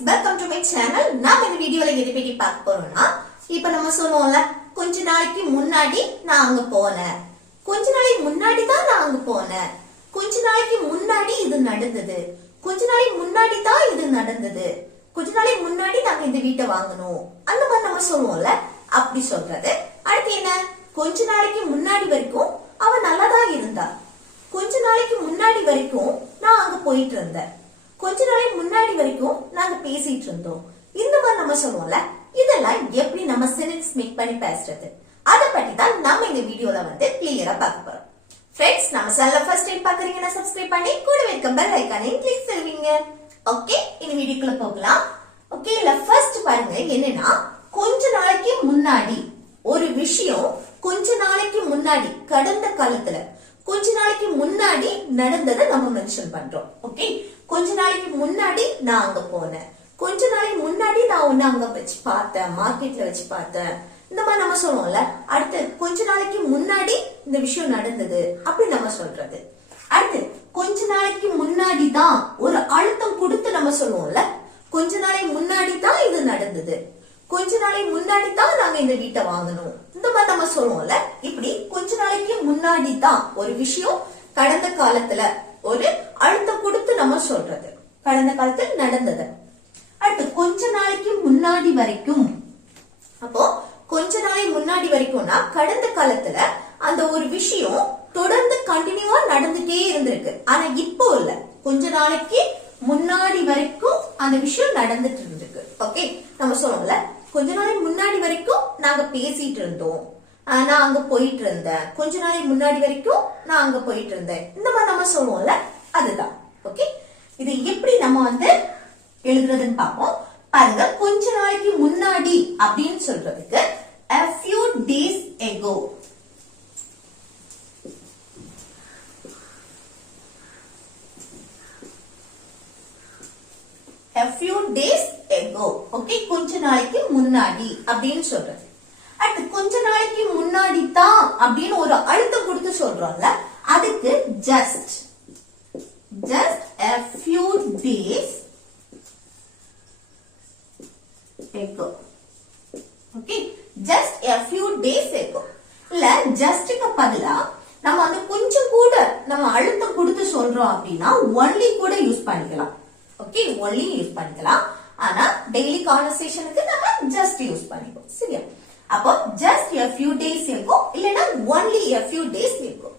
welcome to my channel. நாம இந்த வீடியோல எதை பத்தி பார்க்க போறோம்னா, இப்போ நம்ம சொல்லுவோம்ல, கொஞ்ச நாளைக்கு முன்னாடி நான் அங்க போனேன், கொஞ்ச நாளைக்கு முன்னாடி தான் நான் அங்க போனேன், கொஞ்ச நாளைக்கு முன்னாடி இது நடந்தது, கொஞ்ச நாளைக்கு முன்னாடி தான் இது நடந்தது, கொஞ்ச நாளைக்கு முன்னாடி நாங்க இந்த வீட்டை வாங்கணும், அந்த மாதிரி நம்ம சொல்லுவோம்ல, அப்படி சொல்றது. அடுத்து என்ன, கொஞ்ச நாளைக்கு முன்னாடி வரைக்கும் அவ நல்லாதான் இருந்தா, கொஞ்ச நாளைக்கு முன்னாடி வரைக்கும் நான் அங்க போயிட்டு இருந்தேன், கொஞ்ச நாளைக்கு முன்னாடி வரைக்கும் நாங்க பேசிட்டு இருந்தோம், இந்த மாதிரி நம்ம சொல்லுவோம்ல. இதெல்லாம் எப்படி நம்ம சென்டென்ஸ் மேக் பண்ணி பேசுறது, அத பத்தி தான் நம்ம இந்த வீடியோல வந்து கிளியரா பார்க்க போறோம். ஃப்ரெண்ட்ஸ், நம்ம சேனலை ஃபர்ஸ்ட் டைம் பாக்குறீங்கன்னா சப்ஸ்கிரைப் பண்ணி கூடவே இருக்க பெல் ஐகானையும் கிளிக் செய்வீங்க. ஓகே, இந்த வீடியோக்குள்ள போகலாம். ஓகே, இல்ல ஃபர்ஸ்ட் பாருங்க, என்னன்னா கொஞ்ச நாளைக்கு முன்னாடி ஒரு விஷயம், கொஞ்ச நாளைக்கு முன்னாடி கடந்த காலத்துல கொஞ்ச நாளைக்கு முன்னாடி நடந்ததை நம்ம மென்ஷன் பண்றோம். ஓகே, கொஞ்ச நாளைக்கு முன்னாடி நான் அங்க போனேன், கொஞ்ச நாளைக்கு முன்னாடி நான் ஒண்ணு அங்க வச்சு பார்த்தேன், மார்க்கெட்ல வச்சு பார்த்தேன், இந்த மாதிரி நம்ம சொல்லுவோம்ல. அடுத்து கொஞ்ச நாளைக்கு முன்னாடி இந்த விஷயம் நடந்தது அப்படி நம்ம சொல்றது. அடுத்து கொஞ்ச நாளைக்கு முன்னாடி தான் ஒரு அழுத்தம் கொடுத்து நம்ம சொல்லுவோம்ல, கொஞ்ச நாளைக்கு முன்னாடி தான் இது நடந்தது, கொஞ்ச நாளைக்கு முன்னாடி தான் நாங்க இந்த வீட்டை வாங்கணும், இந்த மாதிரி நம்ம சொல்லுவோம்ல. இப்படி கொஞ்ச நாளைக்கு முன்னாடி தான் ஒரு விஷயம் கடந்த காலத்துல ஒரு அழுத்தம் கொடுத்து நம்ம சொல்றது, கடந்த காலத்தில் நடந்தது. அடுத்து கொஞ்ச நாளைக்கு முன்னாடி வரைக்கும், அப்போ கொஞ்ச நாளைக்கு முன்னாடி வரைக்கும்னா கடந்த காலத்துல அந்த ஒரு விஷயம் தொடர்ந்து கண்டினியூவா நடந்துட்டே இருந்திருக்கு, ஆனா இப்போ இல்ல, கொஞ்ச நாளைக்கு முன்னாடி வரைக்கும் அந்த விஷயம் நடந்துட்டு இருந்திருக்கு. ஓகே, நம்ம சொல்லுவோம்ல, கொஞ்ச நாளைக்கு முன்னாடி வரைக்கும் நாங்க பேசிட்டு இருந்தோம், நான் அங்க போயிட்டு இருந்தேன், கொஞ்ச நாளைக்கு முன்னாடி வரைக்கும் நான் அங்க போயிட்டு இருந்தேன், இந்த மாதிரி நம்ம சொல்லுவோம்ல, அதுதான். ஓகே, இது எப்படி நம்ம வந்து எழுதுறதுன்னு பார்ப்போம். பாருங்க, கொஞ்ச நாளைக்கு முன்னாடி அப்படின்னு சொல்றதுக்கு a few days ago, a few days ago. Okay, கொஞ்ச நாளைக்கு முன்னாடி அப்படின்னு சொல்றது. அடுத்து கொஞ்ச நாளைக்கு முன்னாடி தான் அப்படின்னு ஒரு அழுத்தம் கொடுத்து சொல்றோம்ல, அதுக்கு just a few days ago. Okay, just a few days ago. இல்ல ஜஸ்ட்க்கு பதிலா நம்ம வந்து கொஞ்சம் கூட நம்ம அழுத்தம் கொடுத்து சொல்றோம் அப்படின்னா only கூட யூஸ் பண்ணிக்கலாம். ஓகே, only யூஸ் பண்ணிக்கலாம், ஆனா டெய்லி கான்வர்சேஷனுக்கு நம்ம just யூஸ் பண்ணிப்போம். சரியா? அப்போ just a few days ago இல்லனா only a few days ago.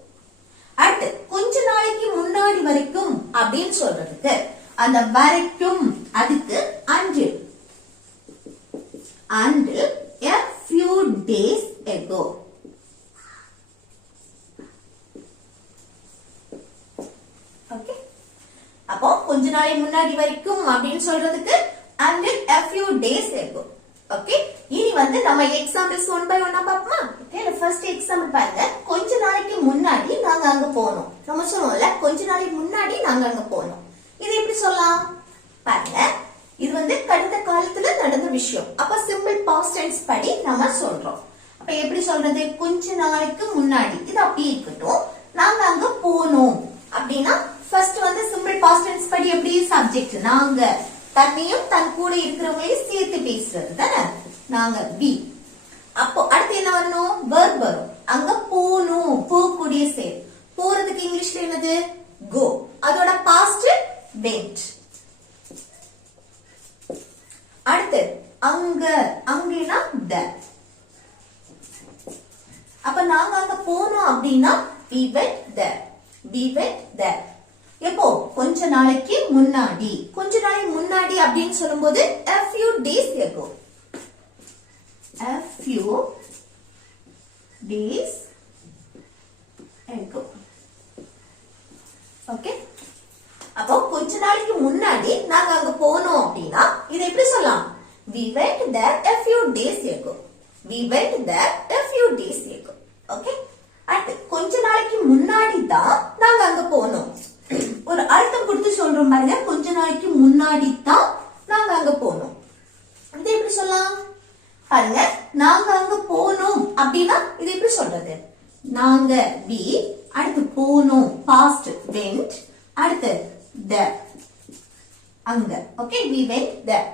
அடுத்து கொஞ்ச நாளைக்கு முன்னாடி வரைக்கும் அப்படின்னு சொல்றதுக்கு அந்த வரைக்கும் அதுக்கு until a few days ago. Okay, அப்போ கொஞ்ச நாளைக்கு முன்னாடி வரைக்கும் அப்படின்னு சொல்றதுக்கு until a few days ago. Okay, இனி வந்து நம்ம எக்ஸாம்பிள்ஸ் ஒன் பை ஒன்னா பாப்போமா? ஓகே, ஃபர்ஸ்ட் எக்ஸாம்பிள் பாருங்க. கொஞ்ச நாளைக்கு முன்னாடி நாங்க அங்க போனோம், நம்ம சொல்லுவோம்ல, கொஞ்ச நாளைக்கு முன்னாடி நாங்க அங்க போனோம். இது எப்படி சொல்லலாம் பாருங்க, இது வந்து கடந்த காலத்துல நடந்த விஷயம், அப்ப சிம்பிள் பாஸ்ட் டென்ஸ் படி நம்ம சொல்றோம். அப்ப எப்படி சொல்றது, கொஞ்ச நாளைக்கு முன்னாடி, இது அப்படியே இருக்கட்டும், நாங்க அங்க போனோம் அப்படின்னா ஃபர்ஸ்ட் வந்து சிம்பிள் பாஸ்ட் டென்ஸ் படி எப்படி, சப்ஜெக்ட் நாங்க, தன்னையும் தன் கூட இருக்கிறவங்களையும் சேர்த்து பேசுறது தானே, நாங்க we. அப்போ அடுத்து என்ன வரணும், verb வரும். அங்க போணும், போகக்கூடிய செயல், போறதுக்கு இங்கிலீஷ்ல என்னது, go, அதோட பாஸ்ட் went. அடுத்து அங்க, அங்கனா there. அப்ப நாங்க அங்க போனோம் அப்படின்னா we went there, we went there. எப்போ, கொஞ்ச நாளைக்கு முன்னாடி, கொஞ்ச நாளைக்கு முன்னாடி அப்படின்னு சொல்லும்போது a few days ago, a few days ago. Okay, அப்போ கொஞ்ச நாளைக்கு முன்னாடி நாங்க அங்க போனோம் அப்படின்னா இதை எப்படி சொல்லலாம், we went there a few days ago, we went there a few days ago. Okay, அடுத்து கொஞ்ச நாளைக்கு முன்னாடி தான் நாங்க அங்க போனோம், ஒரு அர்த்தம் கொடுத்து சொல்றோம் பாருங்க, கொஞ்ச நாளைக்கு முன்னாடி தான் நாங்க அங்க போனோம். இது எப்படி சொல்லலாம் பாருங்க, நாங்க அங்க போனோம் அப்படின்னா இது எப்படி சொல்றது, நாங்க we, அடுத்து போனோம் பாஸ்ட் went, அடுத்து there. அங்க. Okay, we went there.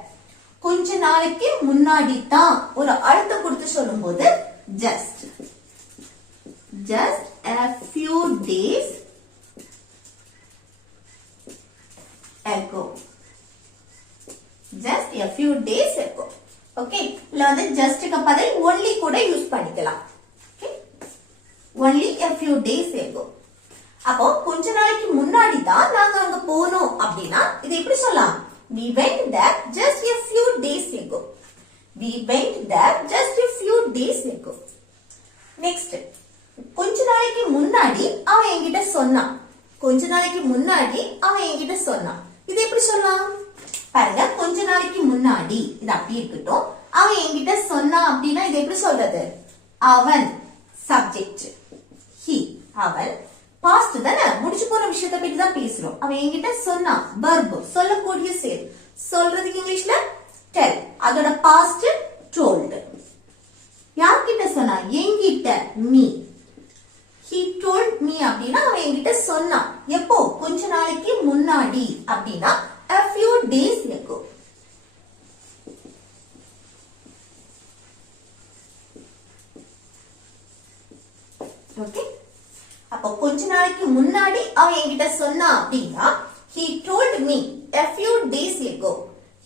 கொஞ்ச நாளைக்கு முன்னாடி தான் ஒரு அழுத்தம் கொடுத்து சொல்லும்போது just a few days ago. just a few days ago. Okay, இல்ல வந்து justக்கு பதில் only கூட யூஸ் பண்ணிக்கலாம். Okay, only a few days ago. அப்போ கொஞ்ச நாளைக்கு முன்னாடி தான் நாங்க அங்க போனோம் அப்படின்னா இது எப்படி சொல்லலாம்? We went there just a few days ago. We went there just a few days ago. Next, கொஞ்ச நாளைக்கு முன்னாடி அவன் என்கிட்ட சொன்னான். கொஞ்ச நாளைக்கு முன்னாடி அவன் என்கிட்ட சொன்னான். இது எப்படி சொல்லலாம்? பாருங்க, கொஞ்ச நாளைக்கு முன்னாடி இது அப்படி இருக்கட்டும். அவன் என்கிட்ட சொன்னான் அப்படின்னா இது எப்படி சொல்றது? அவன் சப்ஜெக்ட், he, அவன் பாஸ்ட் தானே, முடிச்சு போற விஷயத்தை பத்தி தான் பேசுறோம். அவன் என்கிட்ட சொன்னான், verb, சொல்லக்கூடிய செயல். சொல்றதுக்கு இங்கிலீஷ்ல tell, அதோட பாஸ்ட் told. யார்கிட்ட சொன்னா? என்கிட்ட, me. he told me அப்படின்னா அவன் என்கிட்ட சொன்னான். எப்போ? கொஞ்ச நாளைக்கு முன்னாடி அப்படின்னா a few days ago. Okay, அப்போ கொஞ்ச நாளைக்கு முன்னாடி அவன் என்கிட்ட சொன்னான் அப்படின்னா he told me a few days ago.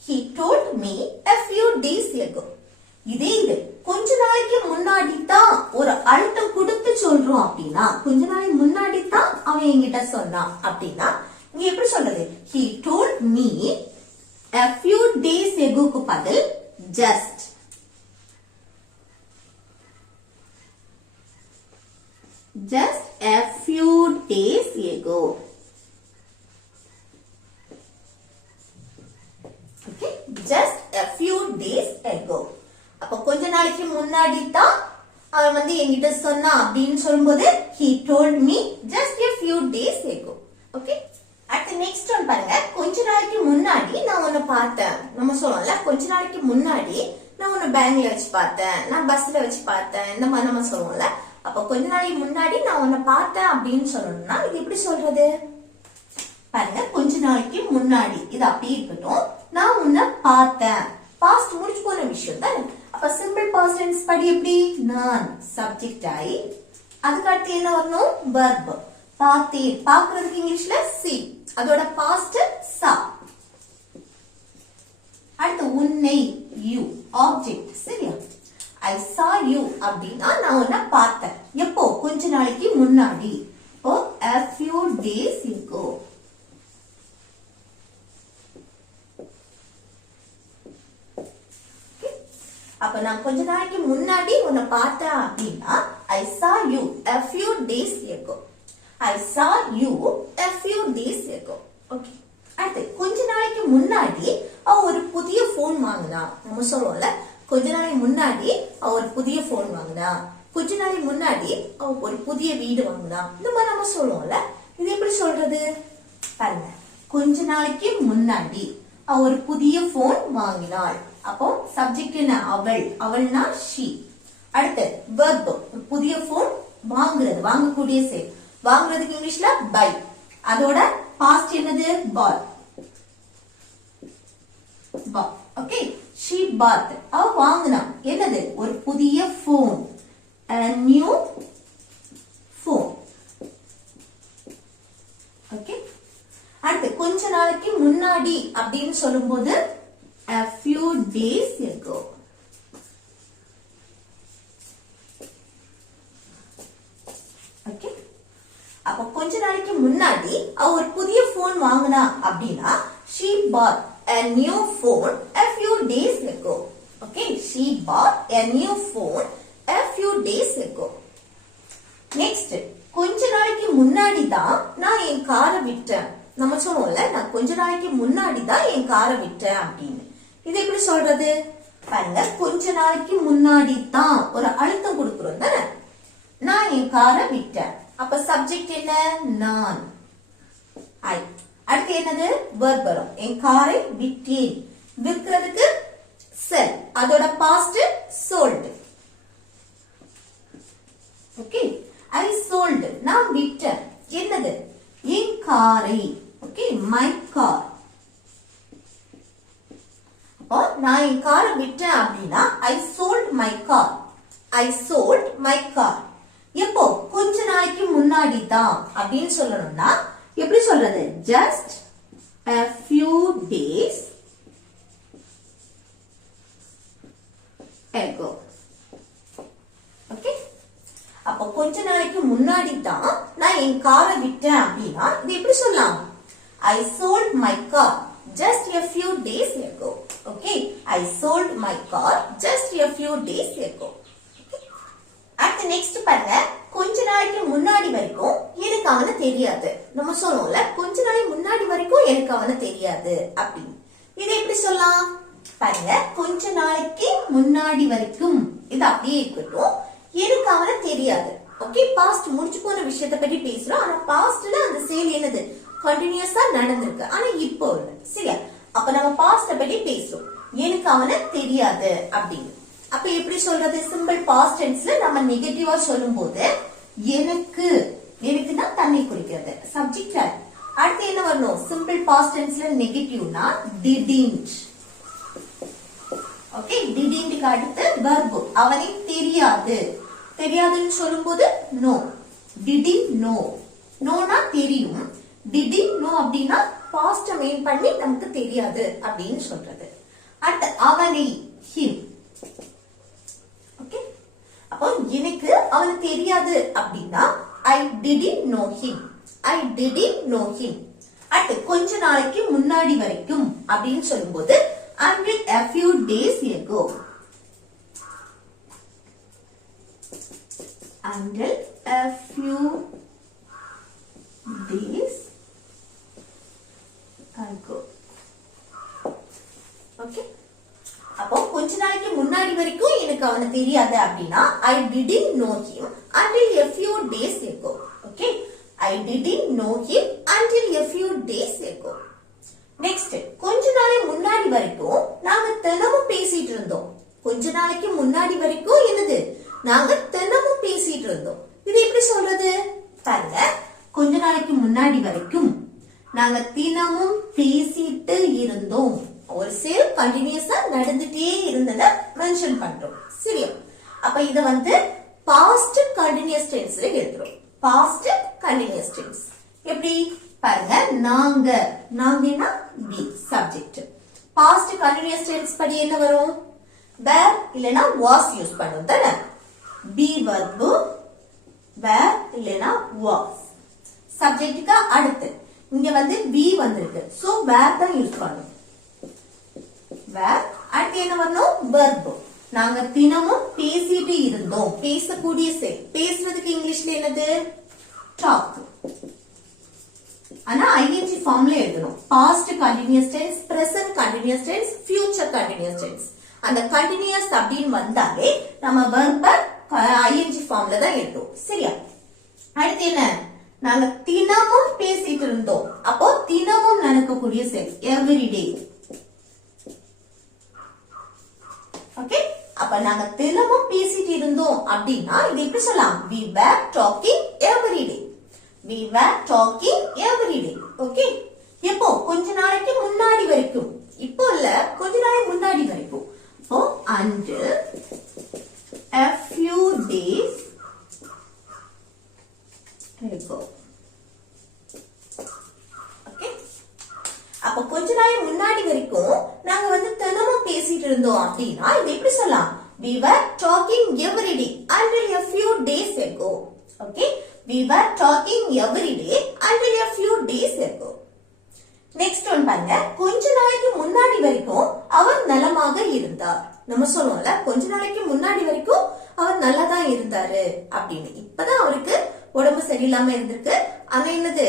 he told me a few days ago. இதே இது கொஞ்ச நாளைக்கு முன்னாடி தான் ஒரு அழுத்தம் கொடுத்து சொல்றோம் அப்படின்னா கொஞ்ச நாளைக்கு முன்னாடி தான் அவன் என்கிட்ட சொன்னான் அப்படின்னா இங்க எப்படி சொல்றது? he told me a few days ago க்கு பதில் just. just a few days ago. Okay, just a few days ago. அப்ப கொஞ்ச நாளைக்கு முன்னாடி தான் அவன் வந்து என்கிட்ட சொன்னான் அப்படின்னு சொல்லும்போது he told me just a few days ago. Okay, அடுத்து நெக்ஸ்ட் ஒன் பாருங்க. கொஞ்ச நாளைக்கு முன்னாடி நான் உன்னை பார்த்தேன். நம்ம சொல்லுவோம்ல, கொஞ்ச நாளைக்கு முன்னாடி நான் உன்னை பேங்க்ல வச்சு பார்த்தேன், நான் பஸ்ல வச்சு பார்த்தேன், இந்த மாதிரி நம்ம சொல்லுவோம்ல. அப்ப கொஞ்ச நாளைக்கு முன்னாடி நான் உன்னை பார்த்தேன் அப்படின்னு சொல்லணும்னா இது எப்படி சொல்றது? பாருங்க, கொஞ்ச நாளைக்கு முன்னாடி இது அப்படி இருக்கட்டும். நான் உன்னை பார்த்தேன், பாஸ்ட் முடிச்சு போன விஷயம் தானே. அப்ப சிம்பிள் பாஸ்ட் டென்ஸ் படி எப்படி? நான் சப்ஜெக்ட் ஆயி அதுக்கு அடுத்து என்ன வரணும்? verb. பார்த்தேன், பாக்குறதுக்கு இங்கிலீஷ்ல see, அதோட பாஸ்ட் saw. அடுத்து உன்னை, you, ஆப்ஜெக்ட். சரியா? I saw you அப்படின்னா நான் உன்னை பார்த்தேன். எப்போ? கொஞ்ச நாளைக்கு முன்னாடி. இப்போ a few days ago. அப்ப நான் கொஞ்ச நாளைக்கு முன்னாடி உன்னை பார்த்தேன் அப்படின்னா I saw you a few days ago. I saw you a few days ago. Okay, அடுத்து கொஞ்ச நாளைக்கு முன்னாடி அவ ஒரு புதிய போன் வாங்கினா. நம்ம சொல்லுவோம்ல, கொஞ்ச நாளைக்கு முன்னாடி அவ ஒரு புதிய போன் வாங்கினா, கொஞ்ச நாளைக்கு முன்னாடி அவ ஒரு புதிய வீடு வாங்கினா, இந்த மாதிரி நம்ம சொல்லுவோம்ல. இது எப்படி சொல்றது? பாருங்க, கொஞ்ச நாளைக்கு முன்னாடி அவ ஒரு புதிய போன் வாங்கினாள். அப்போ சப்ஜெக்ட் என்ன? அவள், அவள்னா she. அடுத்து verb, புதிய போன் வாங்குறது, வாங்கக்கூடிய செயல். வாங்குறதுக்கு இங்கிலீஷ்ல buy, அதோட பாஸ்ட் என்னது? bought. ஓகே, she bought, அவ வாங்கினா. என்னது? ஒரு புதிய phone, a new phone. Okay, அடுத்து கொஞ்ச நாளைக்கு முன்னாடி அப்படின்னு சொல்லும்போது a few days ago. Okay, அப்ப கொஞ்ச நாளைக்கு முன்னாடி அவ ஒரு புதிய போன் வாங்கினா அப்படின்னா she bought a new phone a few days ago. Okay, she bought a new phone a few days ago. Next, கொஞ்ச நாளைக்கு முன்னாடி தான் நான் என் காரை விட்டேன். நம்ம சொல்லுவோம்ல, நான் கொஞ்ச நாளைக்கு முன்னாடி தான் என் காரை விட்டேன் அப்படின்னு. இது எப்படி சொல்றது? பாருங்க, கொஞ்ச நாளைக்கு முன்னாடி தான் ஒரு அழுத்தம் கொடுக்கிறோம் தானே. நான் என் காரை விட்டேன். அப்ப சப்ஜெக்ட் என்ன? நான், I. அடுத்து என்னது? verb வரும். என் காரை விட்டேன். விற்கிறதுக்கு sell, அதோட past sold. Okay, I sold, நான் விட்டேன். என்னது? என் காரை. Okay, my car. அப்போ நான் என் காரை விற்றேன் அப்படின்னா I sold my car. I sold my car. எப்போ கொஞ்ச நாளைக்கு முன்னாடி தான் அப்படின்னு சொல்லணும்னா எப்படி சொல்றது? just a few days ago. Okay, அப்போ கொஞ்ச நாளைக்கு முன்னாடி தான் நான் என் காரை விற்றேன் அப்படின்னா இது எப்படி சொல்லலாம்? I sold my car just a few days ago. Okay, I sold my car just a few days ago. அடுத்து நெக்ஸ்ட் பாருங்க, கொஞ்ச நாளைக்கு முன்னாடி வரைக்கும் எனக்கு அவனை தெரியாது. நம்ம சொல்லுவோம்ல, கொஞ்ச நாளைக்கு முன்னாடி வரைக்கும் எனக்கு அவனை தெரியாது அப்படின்னு. இது எப்படி சொல்லலாம்? பாருங்க, கொஞ்ச நாளைக்கு முன்னாடி வரைக்கும் இது அப்படியே இருக்கட்டும், எனக்கு அவனை தெரியாது. ஓகே, பாஸ்ட் முடிச்சு போன விஷயத்தை பத்தி பேசுறோம். ஆனா பாஸ்ட்ல அந்த செயல் என்னது? கண்டினியூஸா நடந்திருக்கு. ஆனா இப்போ இல்ல. சரியா? அப்ப நம்ம பாஸ்ட பத்தி பேசுறோம், எனக்கு அவனை தெரியாது அப்படின்னு. அப்ப எப்படி சொல்றது? சிம்பிள் பாஸ்ட் டென்ஸ்ல நம்ம நெகட்டிவா சொல்லும் போது எனக்கு, எனக்குன்னா தன்னை குறிக்கிறது சப்ஜெக்ட். அடுத்து என்ன வரணும்? சிம்பிள் பாஸ்ட் டென்ஸ்ல நெகட்டிவ்னா didn't. ஓகே, didn't அடுத்து verb, அவனை தெரியாது. தெரியாதுன்னு சொல்லும் போது no, didn't know. நோனா தெரியும், didn't know அப்படின்னா பாஸ்ட் மெயின் பண்ணி நமக்கு தெரியாது அப்படின்னு சொல்றது. அடுத்து அவனை, him. ஓகே, அப்போ எனக்கு அவனை தெரியாது அப்படின்னா I didn't know him. I didn't know him. அடுத்து கொஞ்ச நாளைக்கு முன்னாடி வரைக்கும் அப்படின்னு சொல்லும்போது until a few days ago. Until a few days ago. Okay, அப்போ கொஞ்ச நாளைக்கு முன்னாடி வரைக்கும் எனக்கு அவனை தெரியாது அப்படின்னா I didn't know him until a few days ago. Okay, I didn't know him until a few days ago. Next, கொஞ்ச நாளைக்கு முன்னாடி வரைக்கும் நாங்க தினமும் பேசிட்டு இருந்தோம். கொஞ்ச நாளைக்கு முன்னாடி வரைக்கும் என்னது? நாங்க தினமும் பேசிட்டு இருந்தோம். இது எப்படி சொல்றது? பாருங்க, கொஞ்ச நாளைக்கு முன்னாடி வரைக்கும் நாங்க தினமும் பேசிட்டு இருந்தோம். ஒரு செயல் கண்டினியூஸா நடந்துட்டே இருந்ததை மென்ஷன் பண்றோம். சரியா? அப்ப இத வந்து பாஸ்ட் கண்டினியூஸ் டென்ஸ்ல எழுதுறோம். பாஸ்ட் கண்டினியூஸ் டென்ஸ் எப்படி? பாருங்க, நாங்க, நாங்கன்னா we subject. Past continuous tense படி என்ன வரும்? were இல்லனா was யூஸ் பண்ணுவோம் தானே? be verb, were இல்லனா was. சப்ஜெக்ட்டுக்கு அடுத்து இங்க வந்து be வந்திருக்கு, சோ were தான் யூஸ் பண்ணுவோம். were அடுத்து என்ன வரணும்? verb. நாங்க தினமும் பேசிட்டு இருந்தோம். பேசக்கூடிய செயல். பேசுறதுக்கு இங்கிலீஷ்ல என்னது? talk. ஆனா ing ஃபார்ம்ல எழுதணும். past continuous tense, present continuous tense, future continuous tense. அந்த continuous அப்படின்னு வந்தாலே நம்ம verb ing ஃபார்ம்ல தான் எழுதுவோம். சரியா? அடுத்து என்ன? நாங்க தினமும் பேசிட்டு இருந்தோம். அப்போ தினமும் நடக்கக்கூடிய செயல் every day. ஓகே, அப்ப நாங்க தினமும் பேசிட்டு இருந்தோம் அப்படின்னா இது எப்படி சொல்லலாம்? we were talking every day. we were talking every day. Okay, எப்போ? கொஞ்ச நாளைக்கு முன்னாடி வரைக்கும். இப்போ இல்ல, கொஞ்ச நாளைக்கு முன்னாடி வரைக்கும். அப்போ until a few days ago. Okay, அப்ப கொஞ்ச நாளைக்கு முன்னாடி வரைக்கும் நாங்க வந்து தினமும் பேசிட்டு இருந்தோம் அப்படின்னா இது எப்படி சொல்லலாம்? we were talking every day until a few days ago. okay, we were talking every day until a few days ago. Next one பாருங்க, கொஞ்ச நாளைக்கு முன்னாடி வரைக்கும் அவர் நலமாக இருந்தார். நம்ம சொல்லுவோம்ல, கொஞ்ச நாளைக்கு முன்னாடி வரைக்கும் அவர் நல்லா தான் இருந்தாரு அப்படின்னு. இப்பதான் அவருக்கு உடம்பு சரியில்லாம இருந்திருக்கு. ஆனா என்னது?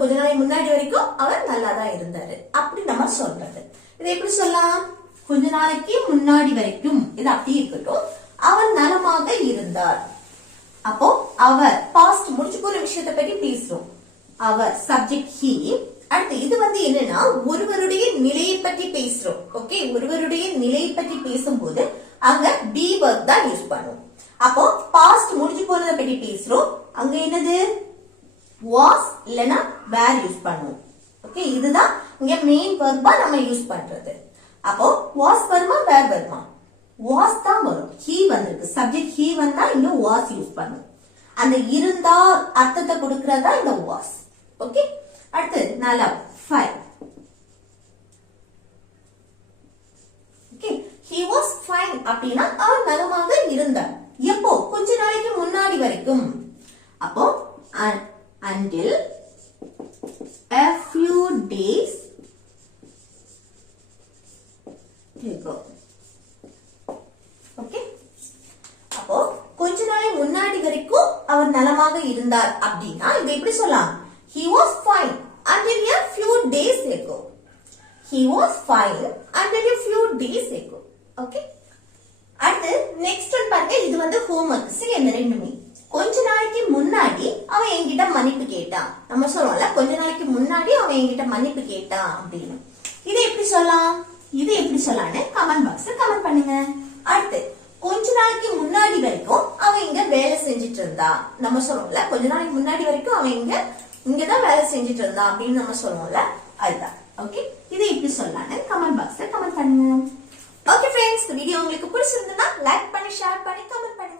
கொஞ்ச நாளைக்கு முன்னாடி வரைக்கும் அவர் நல்லா தான் இருந்தாரு அப்படி நம்ம சொல்றது. இது எப்படி சொல்லலாம்? கொஞ்ச நாளைக்கு முன்னாடி வரைக்கும் இது அப்படி இருக்கட்டும், அவர் நலமாக இருந்தார். அப்போ அவர் பாஸ்ட் முடிச்சு போற விஷயத்தை பத்தி பேசுறோம். அவர் சப்ஜெக்ட் he. அடுத்து இது வந்து என்னன்னா ஒருவருடைய நிலையை பற்றி பேசுறோம். ஓகே, ஒருவருடைய நிலையை பற்றி பேசும்போது அங்க be verb தான் யூஸ் பண்ணுவோம். அப்போ பாஸ்ட் முடிஞ்சு போனதை பற்றி பேசுறோம், அங்க என்னது? was இல்லனா were யூஸ் பண்ணுவோம். ஓகே, இதுதான் இங்க மெயின் verb நம்ம யூஸ் பண்றது. அப்போ was வருமா were வருமா? was தான் வரும். he வந்திருக்கு. சப்ஜெக்ட் he வந்தா இங்க was யூஸ் பண்ணும். அந்த இருந்தா அர்த்தத்தை கொடுக்கறதா இந்த was. ஓகே, அடுத்து நல்லா fine. Okay, he was fine அப்படின்னா அவன் நலமாக இருந்தான். எப்போ? கொஞ்ச நாளைக்கு முன்னாடி வரைக்கும். அப்போ until a few days ago. Okay, அப்போ கொஞ்ச நாளைக்கு முன்னாடி வரைக்கும் அவர் நலமாக இருந்தார் அப்படின்னா இதை எப்படி சொல்லலாம்? He was fine until a few days ago. He was fine until a few days ago. Okay, அடுத்து நெக்ஸ்ட் ஒன் பாருங்க. இது வந்து ஹோம்வொர்க். சரி, இந்த ரெண்டுமே கொஞ்ச நாளைக்கு முன்னாடி அவன் என்கிட்ட மன்னிப்பு கேட்டான். நம்ம சொல்லுவோம்ல, கொஞ்ச நாளைக்கு முன்னாடி அவன் என்கிட்ட மன்னிப்பு கேட்டான் அப்படின்னு. இதை எப்படி சொல்லலாம்? இது எப்படி சொல்லலாம்னு கமெண்ட் பாக்ஸ்ல கமெண்ட் பண்ணுங்க. அடுத்து கொஞ்ச நாளைக்கு முன்னாடி வரைக்கும் அவன் இங்க வேலை செஞ்சுட்டு இருந்தான். நம்ம சொல்லுவோம்ல, கொஞ்ச நாளைக்கு முன்னாடி வரைக்கும் அவன் இங்கதான் வேலை செஞ்சுட்டு இருந்தான் அப்படின்னு நம்ம சொல்லுவோம்ல, அதுதான். ஓகே, இதை எப்படி சொல்லலாம்னு கமெண்ட் பாக்ஸ்ல கமெண்ட் பண்ணுங்க. ஓகே ஃப்ரெண்ட்ஸ், இந்த வீடியோ உங்களுக்கு பிடிச்சிருந்தா லைக் பண்ணி, ஷேர் பண்ணி, கமெண்ட் பண்ணுங்க.